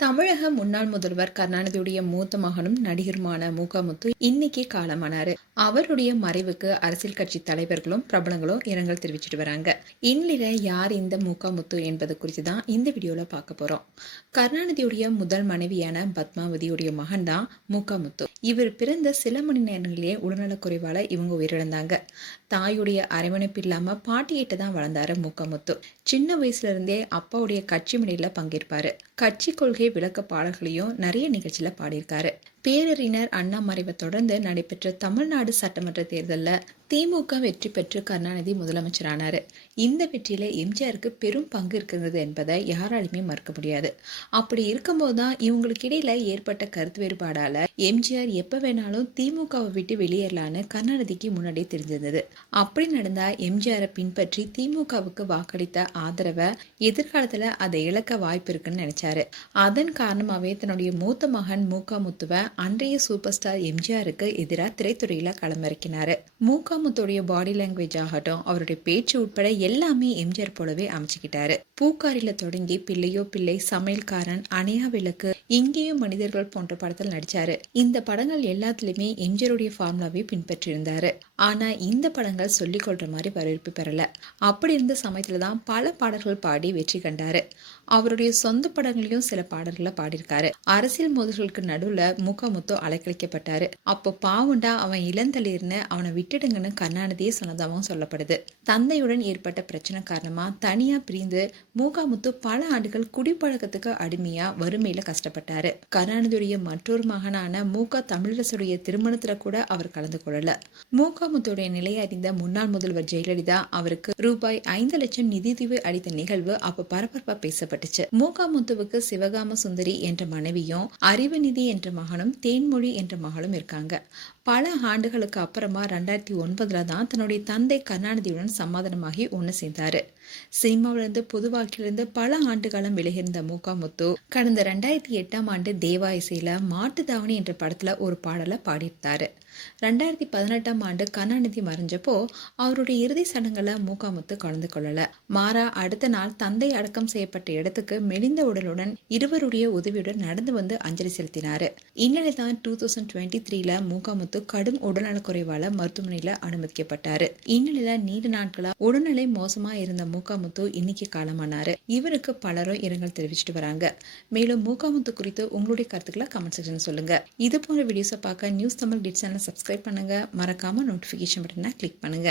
தமிழக முன்னாள் முதல்வர் கருணாநிதியுடைய மூத்த மகனும் நடிகருமான முத்து இன்னைக்கு காலமானாரு. அவருடைய மறைவுக்கு அரசியல் கட்சி தலைவர்களும் பிரபலங்களும் இரங்கல் தெரிவிச்சிட்டு வராங்க. இந்நிலையில யார் இந்த முத்து என்பது குறித்து தான் இந்த வீடியோல பார்க்க போறோம். கருணாநிதியுடைய முதல் மனைவியான பத்மாவதியுடைய மகன் தான் முத்து. இவர் பிறந்த சில மணி நேரங்களிலேயே உடல்நலக்குறைவால இவங்க உயிரிழந்தாங்க. தாயுடைய அரவணைப்பு இல்லாம பாட்டியிட்ட தான் வளர்ந்தாரு முத்து. சின்ன வயசுல இருந்தே அப்பாவுடைய கட்சி மணியில பங்கேற்பாரு. கட்சி கொள்கை விளக்க பாடல்களையும் நிறைய நிகழ்ச்சியில பாடியிருக்காரு. பேரறிஞர் அண்ணா மறைவை தொடர்ந்து நடைபெற்ற தமிழ்நாடு சட்டமன்ற தேர்தலில் திமுக வெற்றி பெற்று கருணாநிதி முதலமைச்சரானாரு. இந்த வெற்றியில எம்ஜிஆருக்கு பெரும் பங்கு இருக்கிறது என்பதை யாராலுமே மறுக்க முடியாது. அப்படி இருக்கும்போதுதான் இவங்களுக்கு இடையில ஏற்பட்ட கருத்து வேறுபாடால எம்ஜிஆர் எப்ப வேணாலும் திமுகவை விட்டு வெளியேறலான்னு கருணாநிதிக்கு முன்னாடியே தெரிஞ்சிருந்தது. அப்படி நடந்தா எம்ஜிஆரை பின்பற்றி திமுகவுக்கு வாக்களித்த ஆதரவை எதிர்காலத்துல அதை இழக்க வாய்ப்பு இருக்குன்னு நினைச்சாரு. அதன் காரணமாவே தன்னுடைய மூத்த மகன் முத்துவை அன்றைய சூப்பர் ஸ்டார் எம்ஜிஆருக்கு எதிராக திரைத்துறையில களமிறக்கினாரு. முத்துடைய பாடி லாங்குவேஜ் ஆகட்டும், அவருடைய பேச்சு உட்பட எல்லாமே எம்ஜிஆர் போலவே அமைச்சுக்கிட்டாரு. பூக்காரில தொடங்கி பிள்ளையோ பிள்ளை, சமையல்காரன், அணையா விளக்கு, இங்கேயும் மனிதர்கள் போன்ற படத்தில் நடிச்சாரு. இந்த படங்கள் எல்லாத்துலயுமே எம்ஜிஆருடைய ஃபார்முலாவை பின்பற்றியிருந்தாரு. ஆனா இந்த படங்கள் சொல்லிக் கொள்ற மாதிரி வரவேற்பு பெறல. அப்படி இருந்த சமயத்துலதான் பல பாடல்கள் பாடி வெற்றி கண்டாரு. அவருடைய சொந்த படங்களையும் சில பாடல்களை பாடியிருக்காரு. அரசியல் மோதல்களுக்கு நடுவுல முத்து அலைக்கழிக்கப்பட்டாரு. அப்போ பாவுண்டா அவன் இளந்தளிர்னு அவனை விட்டுடுங்கன்னு கருணாநிதியே சொன்னதாகவும் சொல்லப்படுது. தந்தையுடன் ஏற்பட்ட பிரச்சனை காரணமா தனியா பிரிந்து முத்து பல ஆண்டுகள் குடிப்பழக்கத்துக்கு அடிமையா வறுமையில கஷ்டப்பட்டாரு. கருணாநிதியுடைய மற்றொரு மகனான தமிழரசுடைய திருமணத்துல கூட அவர் கலந்து கொள்ளல. முத்துடைய நிலையை அறிந்த முன்னாள் முதல்வர் ஜெயலலிதா அவருக்கு ரூபாய் 5 லட்சம் நிதியுதவி அளித்த நிகழ்வு அப்ப பரபரப்பா பேசப்பட்டுச்சு. முத்துவுக்கு சிவகாம சுந்தரி என்ற மனைவியும், அறிவுநிதி என்ற மகனும், தேன்மொழி என்ற மகளும் இருக்காங்க. பல ஆண்டுகளுக்கு அப்புறமா 2009 தான் தன்னுடைய தந்தை கருணாநிதியுடன் சமாதானமாகி ஒண்ணு சேர்ந்தாரு. சினிமாவிலிருந்து பொது வாழ்க்கையிலிருந்து பல ஆண்டு காலம் விலகியிருந்த முத்து கடந்த 2008ஆம் ஆண்டு தேவா இசையில மாட்டுத்தாவணி என்ற படத்துல ஒரு பாடலை பாடியிருந்தாரு. 2018ஆம் ஆண்டு கருணாநிதி மறைஞ்சப்போ அவருடைய இறுதி சடங்குல முத்து கலந்து கொள்ளல. மாறா அடுத்த நாள் தந்தை அடக்கம் செய்யப்பட்ட இடத்துக்கு மெலிந்த உடலுடன் இருவருடைய உதவியுடன் நடந்து வந்து அஞ்சலி செலுத்தினாரு. இந்நிலைதான் 2023ல முத்து கடும் உடல்நலக்குறைவால மருத்துவமனையில அனுமதிக்கப்பட்டாரு. இந்நிலையில நீண்ட நாட்களா உடல்நிலை மோசமா இருந்த முத்து இன்னைக்கு காலமானாரு. இவருக்கு பலரும் இரங்கல் தெரிவிச்சுட்டு வராங்க. மேலும் முத்து குறித்து உங்களுடைய கருத்துக்களை கமெண்ட் செக்ஷன் சொல்லுங்க. இது போன்ற வீடியோஸை பார்க்க news Tamil did channel subscribe பண்ணுங்க. மறக்காம நோட்டிபிகேஷன் பட்டனை கிளிக் பண்ணுங்க.